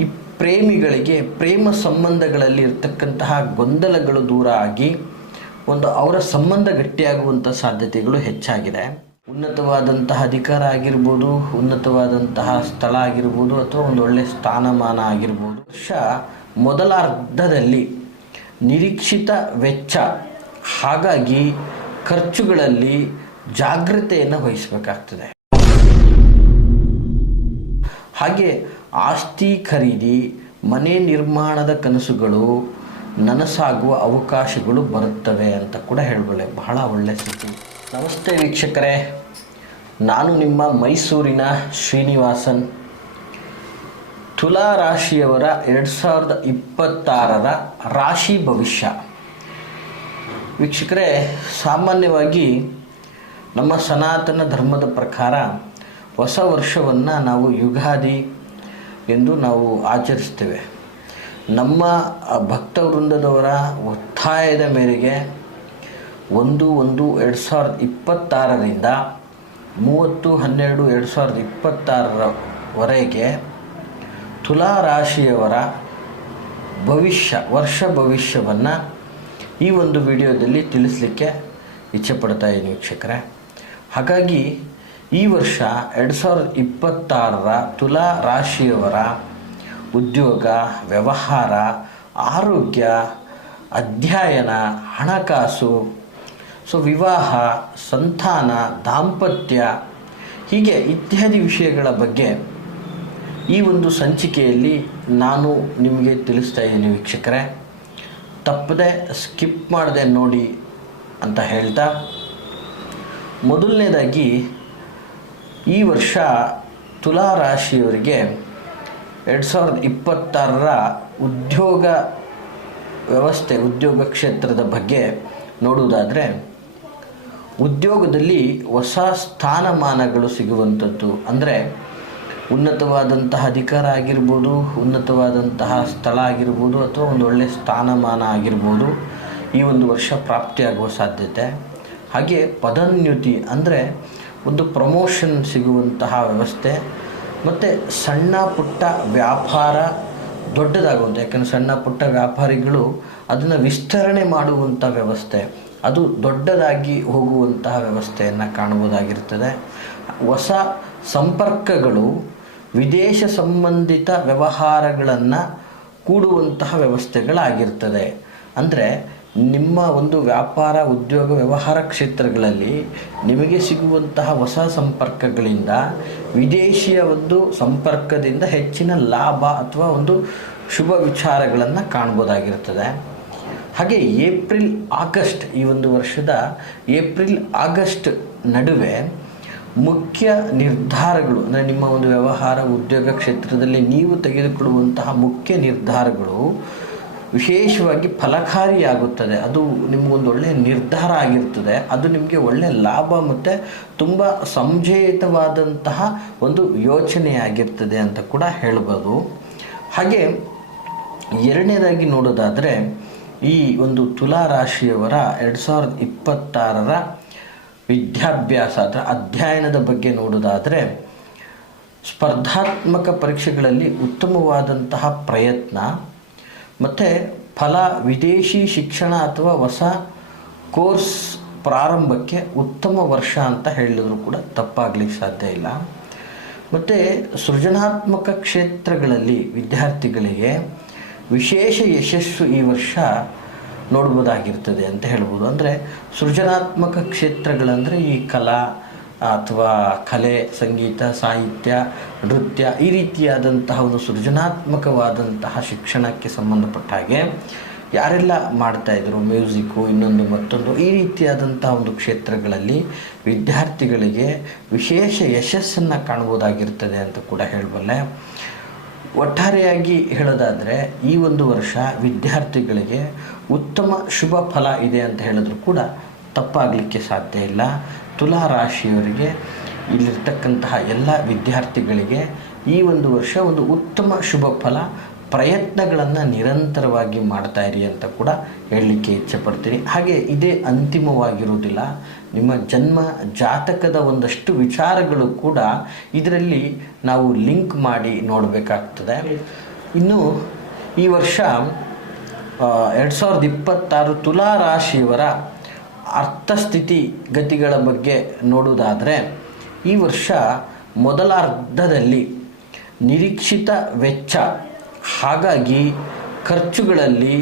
ಈ ಪ್ರೇಮಿಗಳಿಗೆ ಪ್ರೇಮ ಸಂಬಂಧಗಳಲ್ಲಿ ಇರತಕ್ಕಂತಹ ಗೊಂದಲಗಳು ದೂರ ಆಗಿ ಅವರ ಸಂಬಂಧ ಗಟ್ಟಿಯಾಗುವಂಥ ಸಾಧ್ಯತೆಗಳು ಹೆಚ್ಚಾಗಿದೆ. ಉನ್ನತವಾದಂತಹ ಅಧಿಕಾರ ಆಗಿರ್ಬೋದು, ಉನ್ನತವಾದಂತಹ ಸ್ಥಳ ಆಗಿರ್ಬೋದು, ಅಥವಾ ಒಂದು ಒಳ್ಳೆಯ ಸ್ಥಾನಮಾನ ಆಗಿರ್ಬೋದು. ವರ್ಷ ಮೊದಲಾರ್ಧದಲ್ಲಿ ನಿರೀಕ್ಷಿತ ವೆಚ್ಚ, ಹಾಗಾಗಿ ಖರ್ಚುಗಳಲ್ಲಿ ಜಾಗ್ರತೆಯನ್ನು ವಹಿಸಬೇಕಾಗ್ತದೆ. ಹಾಗೆ ಆಸ್ತಿ ಖರೀದಿ, ಮನೆ ನಿರ್ಮಾಣದ ಕನಸುಗಳು ನನಸಾಗುವ ಅವಕಾಶಗಳು ಬರುತ್ತವೆ ಅಂತ ಕೂಡ ಹೇಳಬಲ್ಲೆ. ಬಹಳ ಒಳ್ಳೆಯ ಸ್ಥಿತಿ. ನಮಸ್ತೆ ವೀಕ್ಷಕರೇ, ನಾನು ನಿಮ್ಮ ಮೈಸೂರಿನ ಶ್ರೀನಿವಾಸನ್. ತುಲಾ ರಾಶಿಯವರ 2026ರ ರಾಶಿ ಭವಿಷ್ಯ. ವೀಕ್ಷಕರೇ, ಸಾಮಾನ್ಯವಾಗಿ ನಮ್ಮ ಸನಾತನ ಧರ್ಮದ ಪ್ರಕಾರ ಹೊಸ ವರ್ಷವನ್ನು ನಾವು ಯುಗಾದಿ ಎಂದು ನಾವು ಆಚರಿಸ್ತೇವೆ. ನಮ್ಮ ಭಕ್ತವೃಂದದವರ ಒತ್ತಾಯದ ಮೇರೆಗೆ 1/1/2026ರಿಂದ 30/12/2026ರವರೆಗೆ ತುಲಾ ರಾಶಿಯವರ ವರ್ಷ ಭವಿಷ್ಯವನ್ನು ಈ ಒಂದು ವಿಡಿಯೋದಲ್ಲಿ ತಿಳಿಸಲಿಕ್ಕೆ ಇಚ್ಛೆಪಡ್ತಾ ಇದ್ದೀನಿ ವೀಕ್ಷಕರೇ. ಹಾಗಾಗಿ ಈ ವರ್ಷ 2026ರ ತುಲಾ ರಾಶಿಯವರ ಉದ್ಯೋಗ, ವ್ಯವಹಾರ, ಆರೋಗ್ಯ, ಅಧ್ಯಯನ, ಹಣಕಾಸು, ವಿವಾಹ, ಸಂತಾನ, ದಾಂಪತ್ಯ, ಹೀಗೆ ಇತ್ಯಾದಿ ವಿಷಯಗಳ ಬಗ್ಗೆ ಈ ಒಂದು ಸಂಚಿಕೆಯಲ್ಲಿ ನಾನು ನಿಮಗೆ ತಿಳಿಸ್ತಾ ಇದ್ದೀನಿ ವೀಕ್ಷಕರೇ. ತಪ್ಪದೆ ಸ್ಕಿಪ್ ಮಾಡದೆ ನೋಡಿ ಅಂತ ಹೇಳ್ತಾ, ಮೊದಲನೇದಾಗಿ ಈ ವರ್ಷ ತುಲಾ ರಾಶಿಯವರಿಗೆ 2026ರ ಉದ್ಯೋಗ ವ್ಯವಸ್ಥೆ, ಉದ್ಯೋಗ ಕ್ಷೇತ್ರದ ಬಗ್ಗೆ ನೋಡುವುದಾದರೆ, ಉದ್ಯೋಗದಲ್ಲಿ ಹೊಸ ಸ್ಥಾನಮಾನಗಳು ಸಿಗುವಂಥದ್ದು. ಅಂದರೆ ಉನ್ನತವಾದಂತಹ ಅಧಿಕಾರ ಆಗಿರ್ಬೋದು, ಉನ್ನತವಾದಂತಹ ಸ್ಥಳ ಆಗಿರ್ಬೋದು, ಅಥವಾ ಒಂದು ಒಳ್ಳೆಯ ಸ್ಥಾನಮಾನ ಆಗಿರ್ಬೋದು, ಈ ಒಂದು ವರ್ಷ ಪ್ರಾಪ್ತಿಯಾಗುವ ಸಾಧ್ಯತೆ. ಹಾಗೆ ಪದೋನ್ನತಿ ಅಂದರೆ ಒಂದು ಪ್ರಮೋಷನ್ ಸಿಗುವಂತಹ ವ್ಯವಸ್ಥೆ. ಮತ್ತು ಸಣ್ಣ ಪುಟ್ಟ ವ್ಯಾಪಾರ ದೊಡ್ಡದಾಗುವಂಥ, ಯಾಕಂದರೆ ಸಣ್ಣ ಪುಟ್ಟ ವ್ಯಾಪಾರಿಗಳು ಅದನ್ನು ವಿಸ್ತರಣೆ ಮಾಡುವಂಥ ವ್ಯವಸ್ಥೆ, ಅದು ದೊಡ್ಡದಾಗಿ ಹೋಗುವಂತಹ ವ್ಯವಸ್ಥೆಯನ್ನು ಕಾಣಬಹುದಾಗಿರ್ತದೆ. ಹೊಸ ಸಂಪರ್ಕಗಳು, ವಿದೇಶ ಸಂಬಂಧಿತ ವ್ಯವಹಾರಗಳನ್ನು ಕೂಡುವಂತಹ ವ್ಯವಸ್ಥೆಗಳಾಗಿರ್ತದೆ. ಅಂದರೆ ನಿಮ್ಮ ಒಂದು ವ್ಯಾಪಾರ, ಉದ್ಯೋಗ, ವ್ಯವಹಾರ ಕ್ಷೇತ್ರಗಳಲ್ಲಿ ನಿಮಗೆ ಸಿಗುವಂತಹ ಹೊಸ ಸಂಪರ್ಕಗಳಿಂದ, ವಿದೇಶಿಯ ಒಂದು ಸಂಪರ್ಕದಿಂದ ಹೆಚ್ಚಿನ ಲಾಭ ಅಥವಾ ಒಂದು ಶುಭ ವಿಚಾರಗಳನ್ನು ಕಾಣ್ಬೋದಾಗಿರ್ತದೆ. ಹಾಗೆ ಏಪ್ರಿಲ್ ಆಗಸ್ಟ್, ಈ ಒಂದು ವರ್ಷದ ಏಪ್ರಿಲ್ ಆಗಸ್ಟ್ ನಡುವೆ ಮುಖ್ಯ ನಿರ್ಧಾರಗಳು, ಅಂದರೆ ನಿಮ್ಮ ಒಂದು ವ್ಯವಹಾರ, ಉದ್ಯೋಗ ಕ್ಷೇತ್ರದಲ್ಲಿ ನೀವು ತೆಗೆದುಕೊಳ್ಳುವಂತಹ ಮುಖ್ಯ ನಿರ್ಧಾರಗಳು ವಿಶೇಷವಾಗಿ ಫಲಕಾರಿಯಾಗುತ್ತದೆ. ಅದು ನಿಮಗೊಂದು ಒಳ್ಳೆಯ ನಿರ್ಧಾರ ಆಗಿರ್ತದೆ. ಅದು ನಿಮಗೆ ಒಳ್ಳೆಯ ಲಾಭ ಮತ್ತು ತುಂಬ ಸಂಜಯಿತವಾದಂತಹ ಒಂದು ಯೋಚನೆಯಾಗಿರ್ತದೆ ಅಂತ ಕೂಡ ಹೇಳ್ಬೋದು. ಹಾಗೆ ಎರಡನೇದಾಗಿ ನೋಡೋದಾದರೆ, ಈ ಒಂದು ತುಲಾ ರಾಶಿಯವರ 2026ರ ವಿದ್ಯಾಭ್ಯಾಸ ಅಥವಾ ಅಧ್ಯಯನದ ಬಗ್ಗೆ ನೋಡೋದಾದರೆ, ಸ್ಪರ್ಧಾತ್ಮಕ ಪರೀಕ್ಷೆಗಳಲ್ಲಿ ಉತ್ತಮವಾದಂತಹ ಪ್ರಯತ್ನ ಮತ್ತು ಫಲ, ವಿದೇಶಿ ಶಿಕ್ಷಣ ಅಥವಾ ಹೊಸ ಕೋರ್ಸ್ ಪ್ರಾರಂಭಕ್ಕೆ ಉತ್ತಮ ವರ್ಷ ಅಂತ ಹೇಳಿದ್ರು ಕೂಡ ತಪ್ಪಾಗಲಿಕ್ಕೆ ಸಾಧ್ಯ ಇಲ್ಲ. ಮತ್ತು ಸೃಜನಾತ್ಮಕ ಕ್ಷೇತ್ರಗಳಲ್ಲಿ ವಿದ್ಯಾರ್ಥಿಗಳಿಗೆ ವಿಶೇಷ ಯಶಸ್ಸು ಈ ವರ್ಷ ನೋಡ್ಬೋದಾಗಿರ್ತದೆ ಅಂತ ಹೇಳ್ಬೋದು. ಅಂದರೆ ಸೃಜನಾತ್ಮಕ ಕ್ಷೇತ್ರಗಳಂದರೆ ಈ ಕಲಾ ಅಥವಾ ಕಲೆ, ಸಂಗೀತ, ಸಾಹಿತ್ಯ, ನೃತ್ಯ, ಈ ರೀತಿಯಾದಂತಹ ಒಂದು ಸೃಜನಾತ್ಮಕವಾದಂತಹ ಶಿಕ್ಷಣಕ್ಕೆ ಸಂಬಂಧಪಟ್ಟ ಹಾಗೆ ಯಾರೆಲ್ಲ ಮಾಡ್ತಾಯಿದ್ರು, ಮ್ಯೂಸಿಕ್ಕು, ಇನ್ನೊಂದು ಮತ್ತೊಂದು, ಈ ರೀತಿಯಾದಂತಹ ಒಂದು ಕ್ಷೇತ್ರಗಳಲ್ಲಿ ವಿದ್ಯಾರ್ಥಿಗಳಿಗೆ ವಿಶೇಷ ಯಶಸ್ಸನ್ನು ಕಾಣ್ಬೋದಾಗಿರ್ತದೆ ಅಂತ ಕೂಡ ಹೇಳಬಲ್ಲೆ. ಒಟ್ಟಾರೆಯಾಗಿ ಹೇಳೋದಾದರೆ, ಈ ಒಂದು ವರ್ಷ ವಿದ್ಯಾರ್ಥಿಗಳಿಗೆ ಉತ್ತಮ ಶುಭ ಫಲ ಇದೆ ಅಂತ ಹೇಳಿದ್ರು ಕೂಡ ತಪ್ಪಾಗಲಿಕ್ಕೆ ಸಾಧ್ಯ ಇಲ್ಲ. ತುಲಾ ರಾಶಿಯವರಿಗೆ, ಇಲ್ಲಿರ್ತಕ್ಕಂತಹ ಎಲ್ಲ ವಿದ್ಯಾರ್ಥಿಗಳಿಗೆ ಈ ಒಂದು ವರ್ಷ ಒಂದು ಉತ್ತಮ ಶುಭ ಫಲ, ಪ್ರಯತ್ನಗಳನ್ನು ನಿರಂತರವಾಗಿ ಮಾಡ್ತಾ ಇರಿ ಅಂತ ಕೂಡ ಹೇಳಲಿಕ್ಕೆ ಇಚ್ಛೆಪಡ್ತೀನಿ. ಹಾಗೆ ಇದೇ ಅಂತಿಮವಾಗಿರುವುದಿಲ್ಲ. ನಿಮ್ಮ ಜನ್ಮ ಜಾತಕದ ಒಂದಷ್ಟು ವಿಚಾರಗಳು ಕೂಡ ಇದರಲ್ಲಿ ನಾವು ಲಿಂಕ್ ಮಾಡಿ ನೋಡಬೇಕಾಗ್ತದೆ. ಇನ್ನು ಈ ವರ್ಷ 2026 ತುಲಾ ರಾಶಿಯವರ ಅರ್ಥಸ್ಥಿತಿ ಗತಿಗಳ ಬಗ್ಗೆ ನೋಡುವುದಾದರೆ, ಈ ವರ್ಷ ಮೊದಲಾರ್ಧದಲ್ಲಿ ನಿರೀಕ್ಷಿತ ವೆಚ್ಚ, ಹಾಗಾಗಿ ಖರ್ಚುಗಳಲ್ಲಿ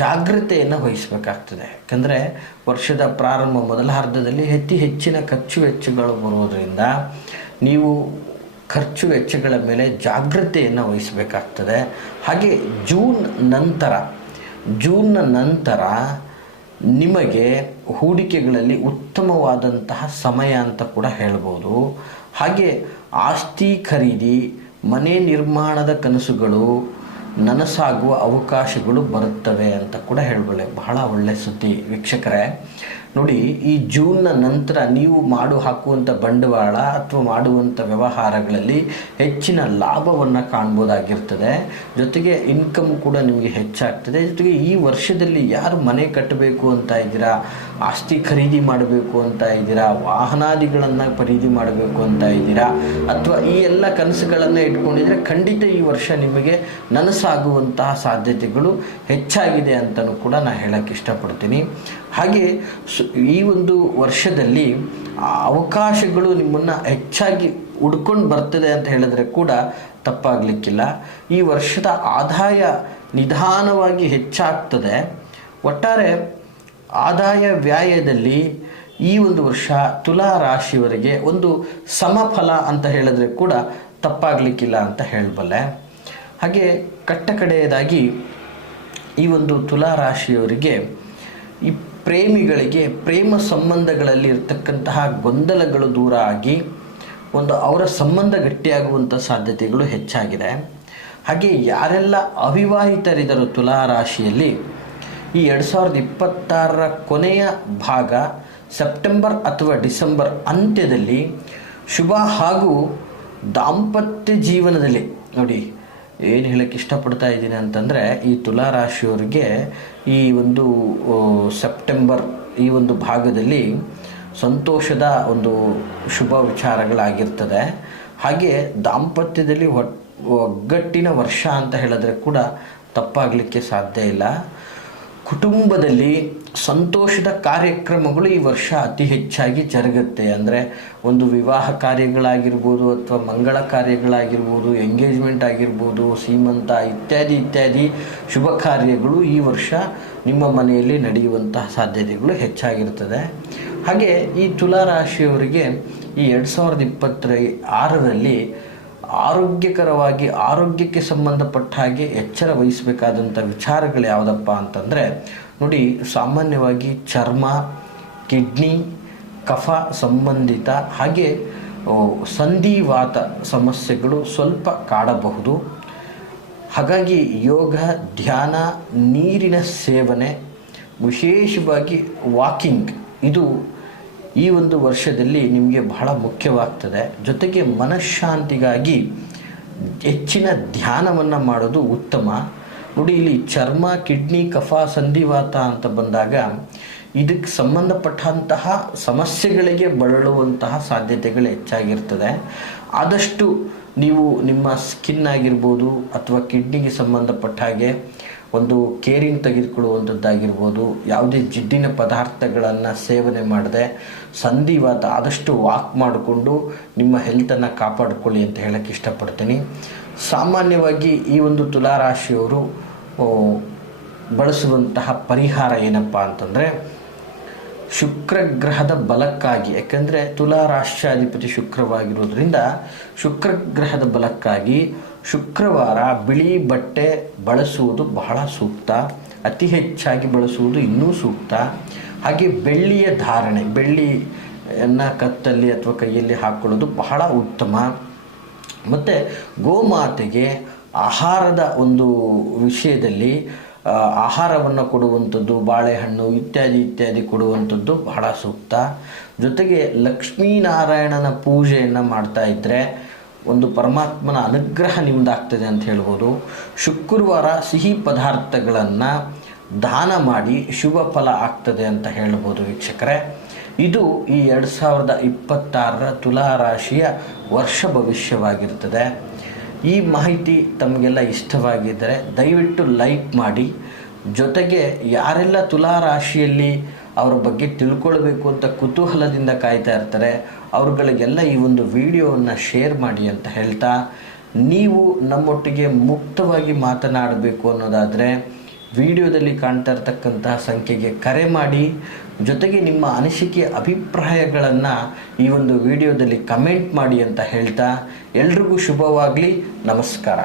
ಜಾಗ್ರತೆಯನ್ನು ವಹಿಸಬೇಕಾಗ್ತದೆ. ಯಾಕಂದರೆ ವರ್ಷದ ಪ್ರಾರಂಭ ಮೊದಲಾರ್ಧದಲ್ಲಿ ಹೆಚ್ಚಿನ ಖರ್ಚು ವೆಚ್ಚಗಳು ಬರುವುದರಿಂದ ನೀವು ಖರ್ಚು ವೆಚ್ಚಗಳ ಮೇಲೆ ಜಾಗ್ರತೆಯನ್ನು ವಹಿಸಬೇಕಾಗ್ತದೆ. ಹಾಗೆ ಜೂನ್ನ ನಂತರ ನಿಮಗೆ ಹೂಡಿಕೆಗಳಲ್ಲಿ ಉತ್ತಮವಾದಂತಹ ಸಮಯ ಅಂತ ಕೂಡ ಹೇಳ್ಬೋದು. ಹಾಗೆ ಆಸ್ತಿ ಖರೀದಿ, ಮನೆ ನಿರ್ಮಾಣದ ಕನಸುಗಳು ನನಸಾಗುವ ಅವಕಾಶಗಳು ಬರುತ್ತವೆ ಅಂತ ಕೂಡ ಹೇಳಬಲ್ಲೆ. ಬಹಳ ಒಳ್ಳೆಯ ಸುದ್ದಿ ವೀಕ್ಷಕರೇ. ನೋಡಿ, ಈ ಜೂನ್ನ ನಂತರ ನೀವು ಹಾಕುವಂಥ ಬಂಡವಾಳ ಅಥವಾ ಮಾಡುವಂಥ ವ್ಯವಹಾರಗಳಲ್ಲಿ ಹೆಚ್ಚಿನ ಲಾಭವನ್ನು ಕಾಣ್ಬೋದಾಗಿರ್ತದೆ. ಜೊತೆಗೆ ಇನ್ಕಮ್ ಕೂಡ ನಿಮಗೆ ಹೆಚ್ಚಾಗ್ತದೆ. ಜೊತೆಗೆ ಈ ವರ್ಷದಲ್ಲಿ ಯಾರು ಮನೆ ಕಟ್ಟಬೇಕು ಅಂತ ಇದ್ದೀರಾ, ಆಸ್ತಿ ಖರೀದಿ ಮಾಡಬೇಕು ಅಂತ ಇದ್ದೀರಾ, ವಾಹನಾದಿಗಳನ್ನು ಖರೀದಿ ಮಾಡಬೇಕು ಅಂತ ಇದ್ದೀರಾ, ಅಥವಾ ಈ ಎಲ್ಲ ಕನಸುಗಳನ್ನು ಇಟ್ಕೊಂಡಿದ್ರೆ ಖಂಡಿತ ಈ ವರ್ಷ ನಿಮಗೆ ನನಸಾಗುವಂತಹ ಸಾಧ್ಯತೆಗಳು ಹೆಚ್ಚಾಗಿದೆ ಅಂತಲೂ ಕೂಡ ನಾನು ಹೇಳೋಕ್ಕೆ ಇಷ್ಟಪಡ್ತೀನಿ. ಹಾಗೆ ಈ ಒಂದು ವರ್ಷದಲ್ಲಿ ಅವಕಾಶಗಳು ನಿಮ್ಮನ್ನು ಹೆಚ್ಚಾಗಿ ಹುಡ್ಕೊಂಡು ಬರ್ತದೆ ಅಂತ ಹೇಳಿದ್ರೆ ಕೂಡ ತಪ್ಪಾಗಲಿಕ್ಕಿಲ್ಲ. ಈ ವರ್ಷದ ಆದಾಯ ನಿಧಾನವಾಗಿ ಹೆಚ್ಚಾಗ್ತದೆ. ಒಟ್ಟಾರೆ ಆದಾಯ ವ್ಯಾಯದಲ್ಲಿ ಈ ಒಂದು ವರ್ಷ ತುಲಾ ರಾಶಿಯವರಿಗೆ ಒಂದು ಸಮಫಲ ಅಂತ ಹೇಳಿದ್ರೆ ಕೂಡ ತಪ್ಪಾಗಲಿಕ್ಕಿಲ್ಲ ಅಂತ ಹೇಳಬಲ್ಲೆ. ಹಾಗೆ ಕಡೆಯದಾಗಿ ಈ ಒಂದು ತುಲಾ ರಾಶಿಯವರಿಗೆ, ಈ ಪ್ರೇಮಿಗಳಿಗೆ ಪ್ರೇಮ ಸಂಬಂಧಗಳಲ್ಲಿ ಇರ್ತಕ್ಕಂತಹ ಗೊಂದಲಗಳು ದೂರ ಆಗಿ ಅವರ ಸಂಬಂಧ ಗಟ್ಟಿಯಾಗುವಂಥ ಸಾಧ್ಯತೆಗಳು ಹೆಚ್ಚಾಗಿದೆ. ಹಾಗೆ ಯಾರೆಲ್ಲ ಅವಿವಾಹಿತರಿದ್ದರು ತುಲಾ ರಾಶಿಯಲ್ಲಿ, ಈ 2026 ಕೊನೆಯ ಭಾಗ ಸೆಪ್ಟೆಂಬರ್ ಅಥವಾ ಡಿಸೆಂಬರ್ ಅಂತ್ಯದಲ್ಲಿ ಶುಭ ಹಾಗೂ ದಾಂಪತ್ಯ ಜೀವನದಲ್ಲಿ, ನೋಡಿ ಏನು ಹೇಳಕ್ಕೆ ಇಷ್ಟಪಡ್ತಾ ಇದ್ದೀನಿ ಅಂತಂದರೆ, ಈ ತುಲಾ ರಾಶಿಯವರಿಗೆ ಈ ಒಂದು ಸೆಪ್ಟೆಂಬರ್ ಈ ಒಂದು ಭಾಗದಲ್ಲಿ ಸಂತೋಷದ ಒಂದು ಶುಭ ವಿಚಾರಗಳಾಗಿರ್ತದೆ. ಹಾಗೆ ದಾಂಪತ್ಯದಲ್ಲಿ ಒಗ್ಗಟ್ಟಿನ ವರ್ಷ ಅಂತ ಹೇಳಿದ್ರೆ ಕೂಡ ತಪ್ಪಾಗಲಿಕ್ಕೆ ಸಾಧ್ಯ ಇಲ್ಲ. ಕುಟುಂಬದಲ್ಲಿ ಸಂತೋಷದ ಕಾರ್ಯಕ್ರಮಗಳು ಈ ವರ್ಷ ಅತಿ ಹೆಚ್ಚಾಗಿ ಜರುಗುತ್ತೆ. ಅಂದರೆ ಒಂದು ವಿವಾಹ ಕಾರ್ಯಗಳಾಗಿರ್ಬೋದು, ಅಥವಾ ಮಂಗಳ ಕಾರ್ಯಗಳಾಗಿರ್ಬೋದು, ಎಂಗೇಜ್ಮೆಂಟ್ ಆಗಿರ್ಬೋದು, ಸೀಮಂತ ಇತ್ಯಾದಿ ಶುಭ ಕಾರ್ಯಗಳು ಈ ವರ್ಷ ನಿಮ್ಮ ಮನೆಯಲ್ಲಿ ನಡೆಯುವಂತಹ ಸಾಧ್ಯತೆಗಳು ಹೆಚ್ಚಾಗಿರ್ತದೆ. ಹಾಗೆ ಈ ತುಲಾ ರಾಶಿಯವರಿಗೆ ಈ 2026ರಲ್ಲಿ ಆರೋಗ್ಯಕರವಾಗಿ ಆರೋಗ್ಯಕ್ಕೆ ಸಂಬಂಧಪಟ್ಟ ಹಾಗೆ ಎಚ್ಚರ ವಹಿಸಬೇಕಾದಂಥ ವಿಚಾರಗಳು ಯಾವುದಪ್ಪ ಅಂತಂದರೆ, ನೋಡಿ, ಸಾಮಾನ್ಯವಾಗಿ ಚರ್ಮ, ಕಿಡ್ನಿ, ಕಫ ಸಂಬಂಧಿತ ಹಾಗೆ ಸಂಧಿವಾತ ಸಮಸ್ಯೆಗಳು ಸ್ವಲ್ಪ ಕಾಡಬಹುದು. ಹಾಗಾಗಿ ಯೋಗ, ಧ್ಯಾನ, ನೀರಿನ ಸೇವನೆ, ವಿಶೇಷವಾಗಿ ವಾಕಿಂಗ್, ಇದು ಈ ಒಂದು ವರ್ಷದಲ್ಲಿ ನಿಮಗೆ ಬಹಳ ಮುಖ್ಯವಾಗ್ತದೆ. ಜೊತೆಗೆ ಮನಃಶಾಂತಿಗಾಗಿ ಹೆಚ್ಚಿನ ಧ್ಯಾನವನ್ನು ಮಾಡೋದು ಉತ್ತಮ. ನೋಡಿ, ಇಲ್ಲಿ ಚರ್ಮ, ಕಿಡ್ನಿ, ಕಫ, ಸಂಧಿವಾತ ಅಂತ ಬಂದಾಗ ಇದಕ್ಕೆ ಸಂಬಂಧಪಟ್ಟಂತಹ ಸಮಸ್ಯೆಗಳಿಗೆ ಬಳಲುವಂತಹ ಸಾಧ್ಯತೆಗಳು ಹೆಚ್ಚಾಗಿರ್ತದೆ. ಆದಷ್ಟು ನೀವು ನಿಮ್ಮ ಸ್ಕಿನ್ ಆಗಿರ್ಬೋದು ಅಥವಾ ಕಿಡ್ನಿಗೆ ಸಂಬಂಧಪಟ್ಟ ಹಾಗೆ ಒಂದು ಕೇರಿಂಗ್ ತೆಗೆದುಕೊಳ್ಳುವಂಥದ್ದಾಗಿರ್ಬೋದು, ಯಾವುದೇ ಜಿಡ್ಡಿನ ಪದಾರ್ಥಗಳನ್ನು ಸೇವನೆ ಮಾಡದೆ ಸಂಧಿವಾತ ಆದಷ್ಟು ವಾಕ್ ಮಾಡಿಕೊಂಡು ನಿಮ್ಮ ಹೆಲ್ತನ್ನು ಕಾಪಾಡಿಕೊಳ್ಳಿ ಅಂತ ಹೇಳೋಕ್ಕೆ ಇಷ್ಟಪಡ್ತೀನಿ. ಸಾಮಾನ್ಯವಾಗಿ ಈ ಒಂದು ತುಲಾ ರಾಶಿಯವರು ಬಳಸುವಂತಹ ಪರಿಹಾರ ಏನಪ್ಪ ಅಂತಂದರೆ, ಶುಕ್ರ ಗ್ರಹದ ಬಲಕ್ಕಾಗಿ, ಯಾಕಂದರೆ ತುಲಾ ರಾಷ್ಟ್ರಾಧಿಪತಿ ಶುಕ್ರವಾಗಿರೋದ್ರಿಂದ ಶುಕ್ರ ಗ್ರಹದ ಬಲಕ್ಕಾಗಿ ಶುಕ್ರವಾರ ಬಿಳಿ ಬಟ್ಟೆ ಬಳಸುವುದು ಬಹಳ ಸೂಕ್ತ. ಅತಿ ಹೆಚ್ಚಾಗಿ ಬಳಸುವುದು ಇನ್ನೂ ಸೂಕ್ತ. ಹಾಗೆ ಬೆಳ್ಳಿಯ ಧಾರಣೆ, ಬೆಳ್ಳಿಯನ್ನು ಕತ್ತಲ್ಲಿ ಅಥವಾ ಕೈಯಲ್ಲಿ ಹಾಕ್ಕೊಳ್ಳೋದು ಬಹಳ ಉತ್ತಮ. ಮತ್ತು ಗೋಮಾತೆಗೆ ಆಹಾರದ ಒಂದು ವಿಷಯದಲ್ಲಿ ಆಹಾರವನ್ನು ಕೊಡುವಂಥದ್ದು, ಬಾಳೆಹಣ್ಣು ಇತ್ಯಾದಿ ಕೊಡುವಂಥದ್ದು ಬಹಳ ಸೂಕ್ತ. ಜೊತೆಗೆ ಲಕ್ಷ್ಮೀನಾರಾಯಣನ ಪೂಜೆಯನ್ನು ಮಾಡ್ತಾ ಇದ್ದರೆ ಒಂದು ಪರಮಾತ್ಮನ ಅನುಗ್ರಹ ನಿಮ್ಮದಾಗ್ತದೆ ಅಂತ ಹೇಳ್ಬೋದು. ಶುಕ್ರವಾರ ಸಿಹಿ ಪದಾರ್ಥಗಳನ್ನು ದಾನ ಮಾಡಿ ಶುಭ ಫಲ ಆಗ್ತದೆ ಅಂತ ಹೇಳ್ಬೋದು ವೀಕ್ಷಕರೇ. ಇದು ಈ 2026 ತುಲಾ ರಾಶಿಯ ವರ್ಷ ಭವಿಷ್ಯವಾಗಿರ್ತದೆ. ಈ ಮಾಹಿತಿ ತಮಗೆಲ್ಲ ಇಷ್ಟವಾಗಿದ್ದರೆ ದಯವಿಟ್ಟು ಲೈಕ್ ಮಾಡಿ. ಜೊತೆಗೆ ಯಾರೆಲ್ಲ ತುಲಾ ರಾಶಿಯಲ್ಲಿ ಅವರ ಬಗ್ಗೆ ತಿಳ್ಕೊಳ್ಬೇಕು ಅಂತ ಕುತೂಹಲದಿಂದ ಕಾಯ್ತಾ ಇರ್ತಾರೆ ಅವ್ರುಗಳಿಗೆಲ್ಲ ಈ ಒಂದು ವಿಡಿಯೋವನ್ನು ಶೇರ್ ಮಾಡಿ ಅಂತ ಹೇಳ್ತಾ, ನೀವು ನಮ್ಮೊಟ್ಟಿಗೆ ಮುಕ್ತವಾಗಿ ಮಾತನಾಡಬೇಕು ಅನ್ನೋದಾದರೆ ವಿಡಿಯೋದಲ್ಲಿ ಕಾಣ್ತಾ ಇರ್ತಕ್ಕಂತಹ ಸಂಖ್ಯೆಗೆ ಕರೆ ಮಾಡಿ. ಜೊತೆಗೆ ನಿಮ್ಮ ಅನಿಸಿಕೆ ಅಭಿಪ್ರಾಯಗಳನ್ನು ಈ ಒಂದು ವಿಡಿಯೋದಲ್ಲಿ ಕಮೆಂಟ್ ಮಾಡಿ ಅಂತ ಹೇಳ್ತಾ, ಎಲ್ರಿಗೂ ಶುಭವಾಗಲಿ. ನಮಸ್ಕಾರ.